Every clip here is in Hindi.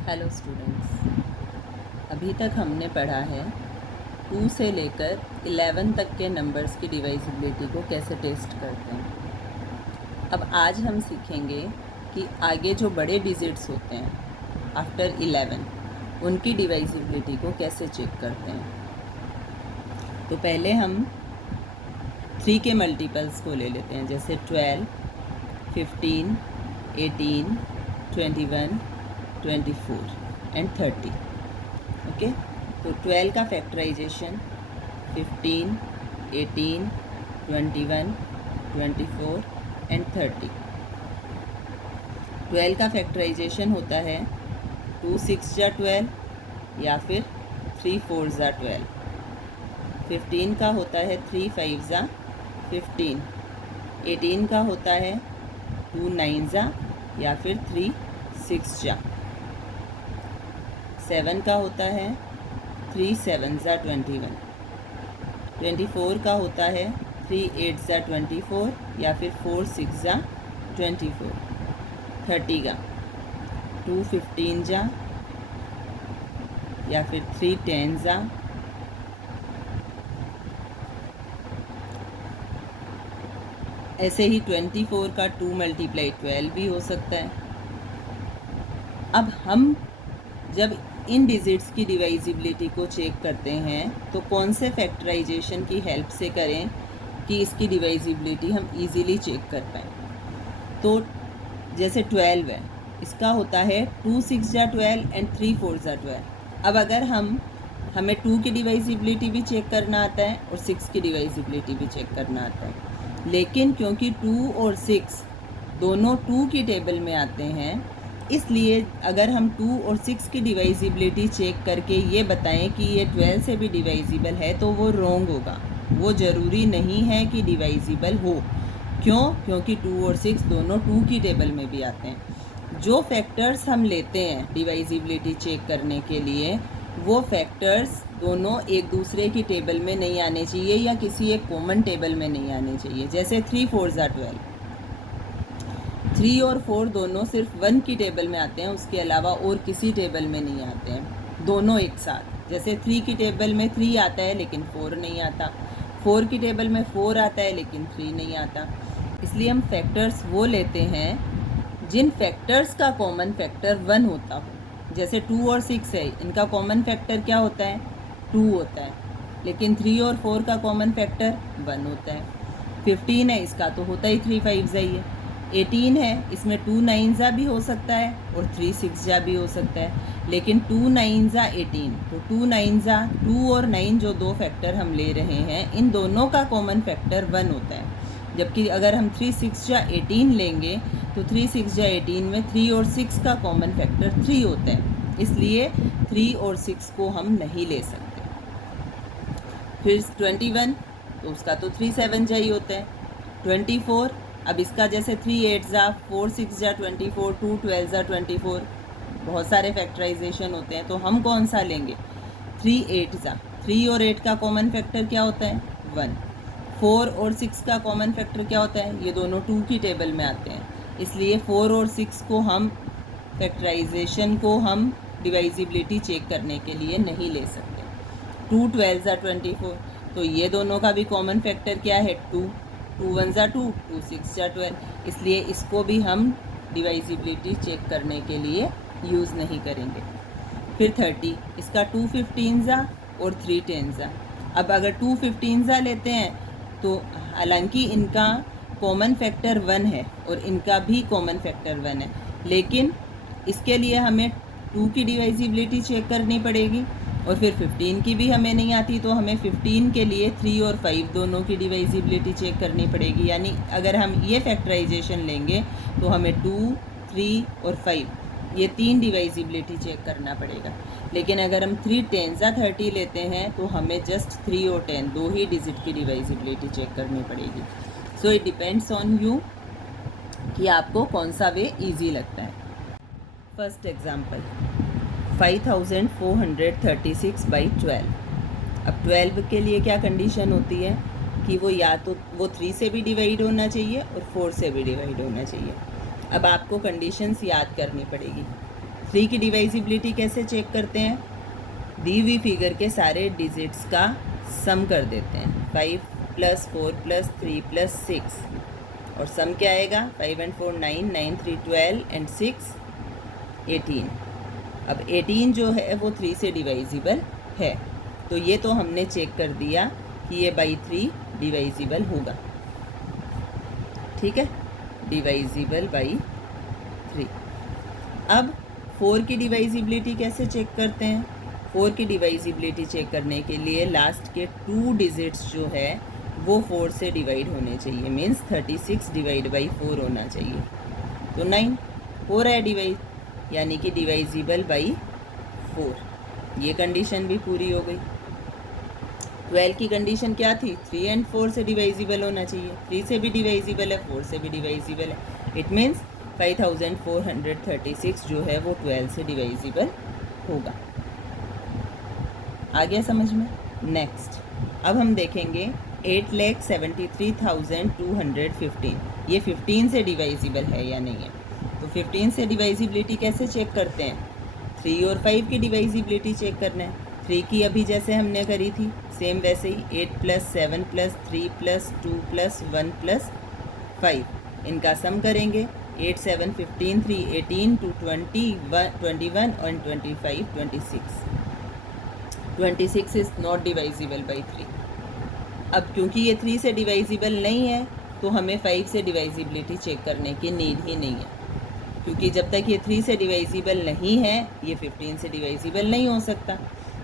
हेलो स्टूडेंट्स, अभी तक हमने पढ़ा है 2 से लेकर 11 तक के नंबर्स की डिवाइजिबिलिटी को कैसे टेस्ट करते हैं। अब आज हम सीखेंगे कि आगे जो बड़े डिजिट्स होते हैं आफ्टर 11 उनकी डिवाइजिबिलिटी को कैसे चेक करते हैं। तो पहले हम 3 के मल्टीपल्स को ले लेते हैं, जैसे 12, 15, 18, 21, 24 एंड 30। ओके, तो 12 का फैक्टराइजेशन 15, 18, 21, 24 एंड 30। 12 का फैक्टराइजेशन होता है 2 6 जा 12 या फिर 3 4 जा 12। 15 का होता है 3 5 जा 15। 18 का होता है 2 9 जा या फिर 3 6 जा। 7 का होता है 3 7 जा 21। 24 का होता है 3 8 जा 24 या फिर 4 6 जा 24। 30 का 2 15 जा या फिर 3 10 जा। ऐसे ही 24 का 2 × 12 भी हो सकता है। अब हम जब इन डिजिट्स की डिवाइजिबिलिटी को चेक करते हैं तो कौन से फैक्टराइजेशन की हेल्प से करें कि इसकी डिवाइजिबिलिटी हम इजीली चेक कर पाएँ। तो जैसे 12 है, इसका होता है 2 6 जा 12 एंड 3 4 जा 12। अब अगर हमें 2 की डिवाइजिबिलिटी भी चेक करना आता है और 6 की डिवाइजिबिलिटी भी चेक करना आता है, लेकिन क्योंकि 2 और 6 दोनों 2 की टेबल में आते हैं, इसलिए अगर हम 2 और 6 की डिवाइजिबिलिटी चेक करके ये बताएं कि ये 12 से भी डिवाइजिबल है तो वो रॉन्ग होगा। वो ज़रूरी नहीं है कि डिवाइजिबल हो। क्यों? क्योंकि 2 और 6 दोनों 2 की टेबल में भी आते हैं। जो फैक्टर्स हम लेते हैं डिवाइजिबिलिटी चेक करने के लिए, वो फैक्टर्स दोनों एक दूसरे की टेबल में नहीं आने चाहिए या किसी एक कॉमन टेबल में नहीं आने चाहिए। जैसे 3 4 जा 12, 3 और 4 दोनों सिर्फ 1 की टेबल में आते हैं, उसके अलावा और किसी टेबल में नहीं आते हैं दोनों एक साथ। जैसे 3 की टेबल में 3 आता है लेकिन 4 नहीं आता, 4 की टेबल में 4 आता है लेकिन 3 नहीं आता। इसलिए हम फैक्टर्स वो लेते हैं जिन फैक्टर्स का कॉमन फैक्टर 1 होता हो। जैसे 2 और 6 है, इनका कॉमन फैक्टर क्या होता है? 2 होता है, लेकिन 3 और 4 का कॉमन फैक्टर 1 होता है। 15 है, इसका तो होता ही 3 5 जा ही है। 18 है, इसमें 2 9 जा भी हो सकता है और 3 6 जा भी हो सकता है, लेकिन 2 9 जा 18, तो 2 9 जा 2 और 9 जो दो फैक्टर हम ले रहे हैं, इन दोनों का कॉमन फैक्टर 1 होता है। जबकि अगर हम 3 6 जा 18 लेंगे तो 3 6 जा 18 में 3 और 6 का कॉमन फैक्टर 3 होता है, इसलिए 3 और 6 को हम नहीं ले सकते। फिर 21, तो उसका तो 3 7 जा ही होता है। 24, अब इसका जैसे 3 8 जा 4 6 जा 24, 2 12 जा 24, बहुत सारे फैक्टराइजेशन होते हैं, तो हम कौन सा लेंगे? 3 8 जा। 3 और 8 का कॉमन फैक्टर क्या होता है? 1। 4 और 6 का कॉमन फैक्टर क्या होता है? ये दोनों 2 की टेबल में आते हैं, इसलिए 4 और 6 को हम फैक्टराइजेशन को हम डिवाइजिबिलिटी चेक करने के लिए नहीं ले सकते। 2 12 जा 24, तो ये दोनों का भी कॉमन फैक्टर क्या है? 2। 2 1 जा 2, 2 6 जा 12, इसलिए इसको भी हम डिवाइजिबिलिटी चेक करने के लिए यूज़ नहीं करेंगे। फिर 30, इसका 2 15 जा और 3 10 जा। अब अगर 2 15 जा लेते हैं तो हालांकि इनका कॉमन फैक्टर 1 है और इनका भी कॉमन फैक्टर 1 है, लेकिन इसके लिए हमें 2 की डिवाइजिबिलिटी चेक करनी पड़ेगी और फिर 15 की भी हमें नहीं आती, तो हमें 15 के लिए 3 और 5 दोनों की डिवाइजिबिलिटी चेक करनी पड़ेगी। यानी अगर हम ये फैक्टराइजेशन लेंगे तो हमें 2 3 और 5 ये 3 डिवाइजिबिलिटी चेक करना पड़ेगा। लेकिन अगर हम 3 10 जा 30 लेते हैं तो हमें जस्ट 3 और 10 दो ही डिजिट की डिवाइजिबिलिटी चेक करनी पड़ेगी। So it depends on you कि आपको कौन सा वे ईजी लगता है। First example 5436 by 12। अब 12 के लिए क्या कंडीशन होती है कि वो या तो वो 3 से भी डिवाइड होना चाहिए और 4 से भी डिवाइड होना चाहिए। अब आपको कंडीशंस याद करनी पड़ेगी। 3 की डिवाइजिबिलिटी कैसे चेक करते हैं? दी हुई फिगर के सारे डिजिट्स का सम कर देते हैं। 5 + 4 + 3 + 6 और सम क्या आएगा? 5 and 4 9, 9 3 12 and 6 18। अब 18 जो है वो 3 से डिवाइजिबल है, तो ये तो हमने चेक कर दिया कि ये बाई 3 डिवाइजिबल होगा। ठीक है, डिवाइजिबल बाई 3। अब 4 की डिवाइजिबिलिटी कैसे चेक करते हैं? 4 की डिवाइजिबिलिटी चेक करने के लिए लास्ट के 2 डिजिट्स जो है वो 4 से डिवाइड होने चाहिए, मीन्स 36 डिवाइड बाई 4 होना चाहिए। तो 9 हो रहा है डिवाइड, यानी कि डिवाइजिबल बाई 4। ये कंडीशन भी पूरी हो गई। 12 की कंडीशन क्या थी? 3 and 4 से डिवाइजिबल होना चाहिए। 3 से भी डिवाइजिबल है, 4 से भी डिवाइजिबल है। इट मीन्स 5436 जो है वो 12 से डिवाइजिबल होगा। आ गया समझ में? नेक्स्ट अब हम देखेंगे 8,73,215। ये 15 से डिवाइजिबल है या नहीं है? तो 15 से डिवाइजिबिलिटी कैसे चेक करते हैं? 3 और 5 की डिवाइजिबिलिटी चेक करना है। 3 की अभी जैसे हमने करी थी सेम वैसे ही 8 + 7 + 3 + 2 + 1 + 5, इनका सम करेंगे। 8 7 15 3 18 2 21 और 25 26। 26 इज़ नॉट डिवाइजिबल बाई 3। अब क्योंकि ये 3 से डिवाइजिबल नहीं है तो हमें 5 से डिवाइजिबिलिटी चेक करने की नीड ही नहीं है, क्योंकि जब तक ये 3 से डिवाइजिबल नहीं है ये 15 से डिवाइजिबल नहीं हो सकता।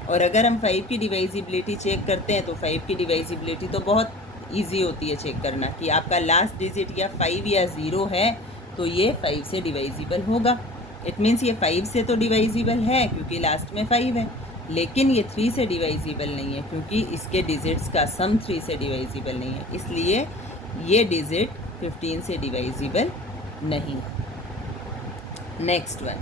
और अगर हम 5 की डिवाइजिबिलिटी चेक करते हैं तो 5 की डिवाइजिबिलिटी तो बहुत इजी होती है चेक करना कि आपका लास्ट डिजिट या 5 या 0 है तो ये 5 से डिवाइजिबल होगा। इट मीन्स ये 5 से तो डिवाइजिबल है क्योंकि लास्ट में 5 है, लेकिन ये 3 से डिवाइजिबल नहीं है क्योंकि इसके डिजिट्स का सम 3 से डिवाइजिबल नहीं है, इसलिए ये डिजिट 15 से डिवाइजिबल नहीं है। नेक्स्ट वन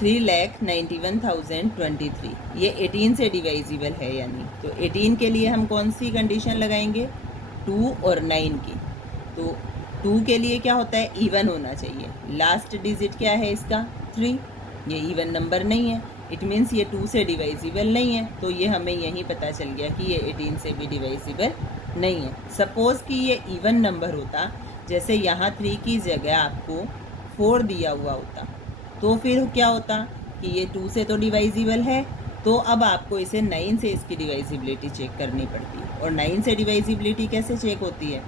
3,91,023, ये 18 से डिवाइजिबल है या नहीं? तो 18 के लिए हम कौन सी कंडीशन लगाएंगे? 2 और 9 की। तो 2 के लिए क्या होता है? इवन होना चाहिए। लास्ट डिजिट क्या है इसका? 3। ये इवन नंबर नहीं है, इट मीन्स ये 2 से डिवाइजिबल नहीं है। तो ये हमें यहीं पता चल गया कि ये 18 से भी डिवाइजिबल नहीं है। सपोज़ कि ये इवन नंबर होता, जैसे यहाँ 3 की जगह आपको 4 दिया हुआ होता, तो फिर क्या होता कि ये 2 से तो डिवाइजिबल है, तो अब आपको इसे 9 से इसकी डिवाइजिबिलिटी चेक करनी पड़ती है। और 9 से डिवाइजिबिलिटी कैसे चेक होती है?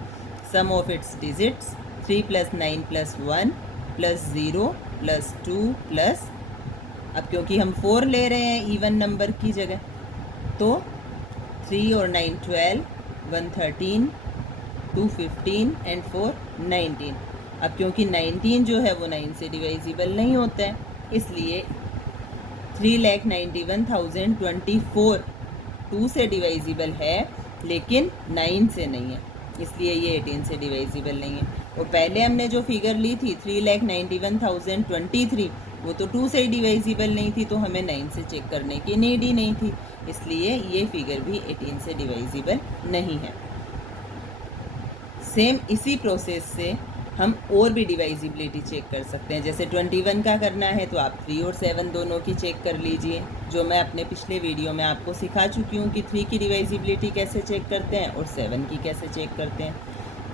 सम ऑफ इट्स डिजिट्स 3 + 9 + 1 + 0 + 2 + अब क्योंकि हम 4 ले रहे हैं इवन नंबर की जगह, तो 3 और 9 12, 1 13, 2 15 एंड 4 19। अब क्योंकि 19 जो है वो 9 से डिवाइजिबल नहीं होता है, इसलिए 3,91,024 2 से डिवाइजिबल है लेकिन 9 से नहीं है, इसलिए ये 18 से डिवाइजिबल नहीं है। और पहले हमने जो फिगर ली थी 3,91,023, वो तो 2 से ही डिवाइजिबल नहीं थी, तो हमें 9 से चेक करने की नीड ही नहीं थी, इसलिए ये फिगर भी 18 से डिवाइजिबल नहीं है। सेम इसी प्रोसेस से हम और भी डिवाइजिबिलिटी चेक कर सकते हैं। जैसे 21 का करना है तो आप 3 और 7 दोनों की चेक कर लीजिए, जो मैं अपने पिछले वीडियो में आपको सिखा चुकी हूँ कि 3 की डिवाइजिबिलिटी कैसे चेक करते हैं और 7 की कैसे चेक करते हैं।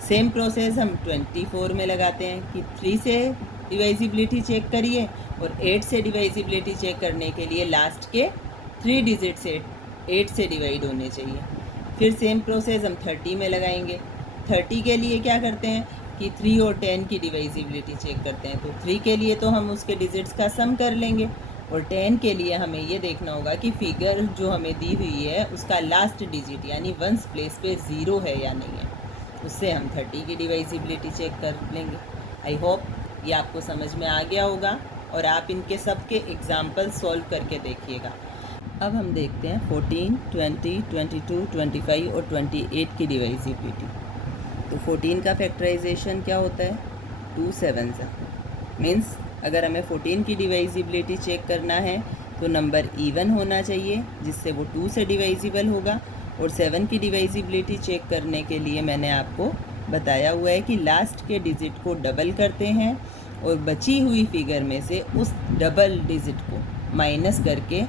सेम प्रोसेस हम 24 में लगाते हैं कि 3 से डिवाइजिबिलिटी चेक करिए और 8 से डिवाइजिबिलिटी चेक करने के लिए लास्ट के 3 डिजिट से 8 से डिवाइड होने चाहिए। फिर सेम प्रोसेस हम 30 में लगाएंगे। 30 के लिए क्या करते हैं कि 3 और 10 की डिवाइजिबिलिटी चेक करते हैं, तो 3 के लिए तो हम उसके डिजिट्स का सम कर लेंगे और 10 के लिए हमें ये देखना होगा कि फिगर जो हमें दी हुई है उसका लास्ट डिजिट यानी वंस प्लेस पे 0 है या नहीं है, उससे हम 30 की डिवाइजिबिलिटी चेक कर लेंगे। आई होप ये आपको समझ में आ गया होगा और आप इनके सब के एग्जाम्पल सॉल्व करके देखिएगा। अब हम देखते हैं 14, 20, 22, 25 और 28 की डिवाइजिबिलिटी। तो 14 का फैक्टराइजेशन क्या होता है? 2 7s मीन्स अगर हमें 14 की डिवाइजिबिलिटी चेक करना है तो नंबर इवन होना चाहिए जिससे वो 2 से डिवाइजिबल होगा। और 7 की डिवाइजिबिलिटी चेक करने के लिए मैंने आपको बताया हुआ है कि लास्ट के डिजिट को डबल करते हैं और बची हुई फिगर में से उस डबल डिजिट को माइनस करके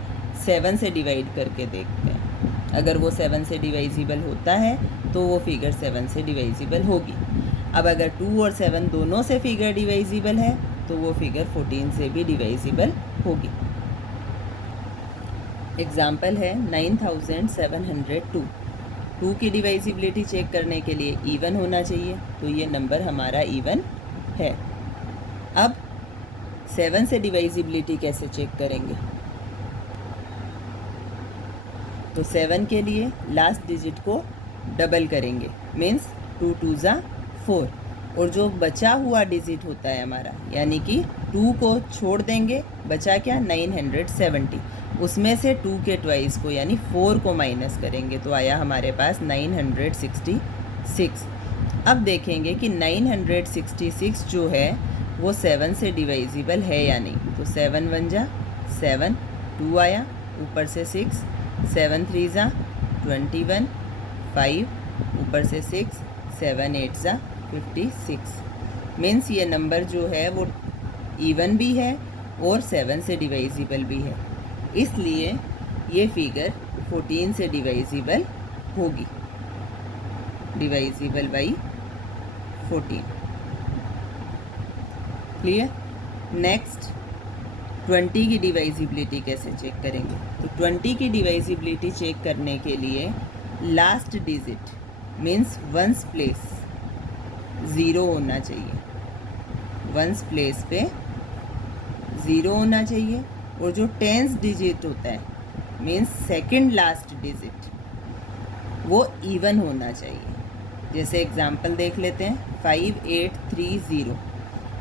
7 से डिवाइड करके देखते हैं। अगर वो 7 से डिवाइजिबल होता है तो वो फिगर 7 से डिवाइजिबल होगी। अब अगर 2 और 7 दोनों से फिगर डिवाइजिबल है तो वो फिगर 14 से भी डिवाइजिबल होगी। एग्जाम्पल है 9702। 2 की डिवाइजिबिलिटी चेक करने के लिए इवन होना चाहिए, तो ये नंबर हमारा इवन है। अब 7 से डिवाइजिबिलिटी कैसे चेक करेंगे? तो 7 के लिए लास्ट डिजिट को डबल करेंगे, मीन्स 2 2 ज़ा 4, और जो बचा हुआ डिजिट होता है हमारा, यानी कि 2 को छोड़ देंगे, बचा क्या 970, उसमें से 2 के ट्वाइस को यानी 4 को माइनस करेंगे, तो आया हमारे पास 966। अब देखेंगे कि 966 जो है वो 7 से डिवाइजिबल है या नहीं। तो 7 1 जा 7, 2 आया, ऊपर से 6, 7 3 जा 21, 5 ऊपर से 6, 7 8 जा 56। मीन्स ये नंबर जो है वो इवन भी है और 7 से डिवाइजिबल भी है, इसलिए ये फिगर 14 से डिवाइजिबल होगी, डिवाइजिबल बाई 14। क्लियर? नेक्स्ट 20 की डिवाइजिबिलिटी कैसे चेक करेंगे? तो 20 की डिवाइजिबिलिटी चेक करने के लिए last digit means ones place 0 होना चाहिए, वंस प्लेस पे 0 होना चाहिए, और जो 10th डिजिट होता है मीन्स सेकंड लास्ट डिजिट वो इवन होना चाहिए। जैसे एग्जांपल देख लेते हैं 5830।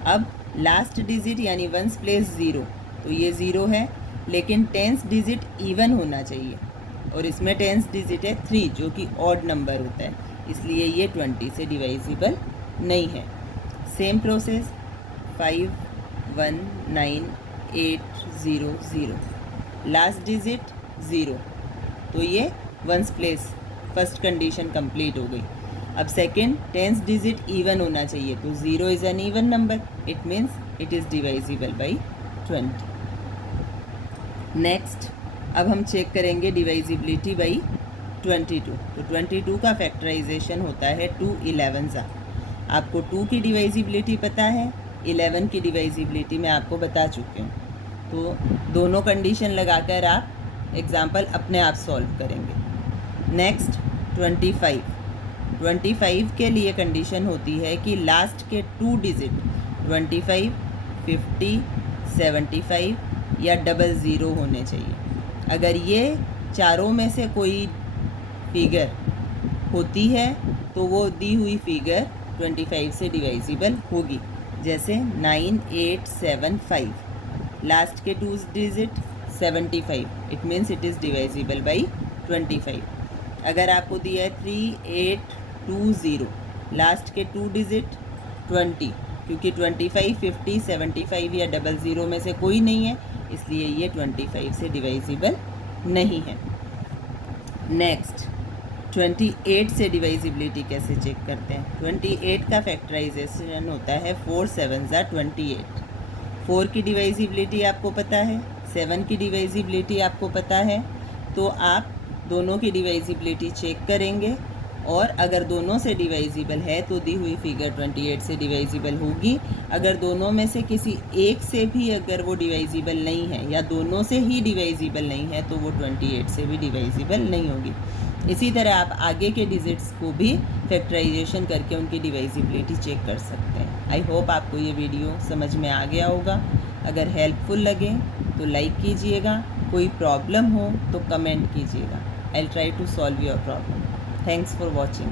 अब लास्ट डिजिट यानी वंस प्लेस 0, तो ये 0 है, लेकिन 10th डिजिट इवन होना चाहिए, और इसमें 10th डिजिट है 3 जो कि ऑड नंबर होता है, इसलिए ये 20 से डिवाइजिबल नहीं है। सेम प्रोसेस 519800, लास्ट डिजिट 0, तो ये ones place first condition complete हो गई। अब सेकंड 10th डिजिट इवन होना चाहिए, तो 0 is an even number, it means it is divisible by 20। Next अब हम चेक करेंगे डिवाइजिबिलिटी बाई 22। तो 22 का फैक्टराइजेशन होता है 2 11 आपको 2 की डिवाइजिबिलिटी पता है, 11 की डिवाइजिबिलिटी मैं आपको बता चुकी हूँ, तो दोनों कंडीशन लगाकर आप एग्जाम्पल अपने आप सॉल्व करेंगे। नेक्स्ट 25 के लिए कंडीशन होती है कि लास्ट के 2 डिजिट 25, 50, 75 या 00 होने चाहिए। अगर ये चारों में से कोई फिगर होती है तो वो दी हुई फिगर 25 से डिवाइजिबल होगी। जैसे 9875, लास्ट के 2 digit 75, it means it is divisible by 25। अगर आपको दिया है 3820, लास्ट के 2 डिजिट 20, क्योंकि 25, 50, 75 या 00 में से कोई नहीं है, इसलिए ये 25 से डिवाइजिबल नहीं है। नेक्स्ट 28 से डिवाइजिबिलिटी कैसे चेक करते हैं? 28 का फैक्टराइजेशन होता है 4 7 28। 4 की डिवाइजिबिलिटी आपको पता है, 7 की डिवाइजिबिलिटी आपको पता है, तो आप दोनों की डिवाइजिबिलिटी चेक करेंगे, और अगर दोनों से डिवाइजिबल है तो दी हुई फिगर 28 से डिवाइजिबल होगी। अगर दोनों में से किसी एक से भी अगर वो डिवाइजिबल नहीं है या दोनों से ही डिवाइजिबल नहीं है तो वो 28 से भी डिवाइजिबल नहीं होगी। इसी तरह आप आगे के डिजिट्स को भी फैक्टराइजेशन करके उनकी डिवाइजिबिलिटी चेक कर सकते हैं। आई होप आपको ये वीडियो समझ में आ गया होगा। अगर हेल्पफुल लगे तो लाइक कीजिएगा, कोई प्रॉब्लम हो तो कमेंट कीजिएगा। I will try to solve your problem. Thanks for watching.